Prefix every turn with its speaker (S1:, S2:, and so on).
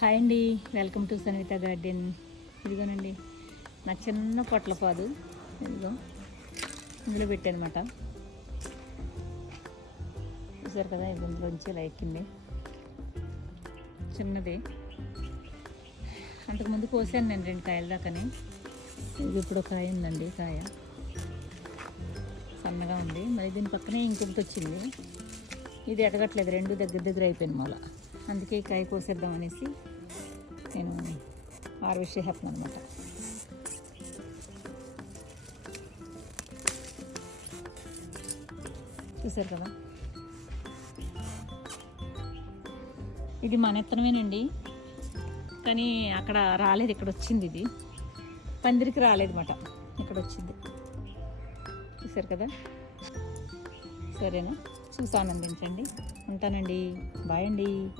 S1: Hi అండి. Welcome to Sanvitha garden. ఇదిగోనండి నా చిన్న పొట్లపాదు ఇదిగో ఇందులో పెట్టానమాట. చూసారు కదా ఇది ఇందులోంచి ఇలా ఎక్కింది. చిన్నది. అంతకుముందు కోసాను నేను రెండు కాయల దాకాని. ఇది ఇప్పుడు కాయ ఉందండి కాయ. సన్నగా ఉంది. మరి దీని పక్కనే ఇంకొకటి వచ్చింది. ఇది ఎడగట్లేదు రెండు దగ్గర దగ్గర అయిపోయింది మళ్ళీ. అందుకే కాయ కోసేద్దాం అనేసి నేను హార్వెస్ట్ చేసేస్తాను అనమాట చూసారు కదా? ఇది మన ఎత్తనమేనండి. కానీ అక్కడ రాలేదు ఇక్కడ వచ్చింది ఇది. పందిరికి రాలేదు మాట ఇక్కడ వచ్చింది. చూసారు కదా? సరేనా? చూసి ఆనందించండి ఉంటానండి. బాయ్ అండి.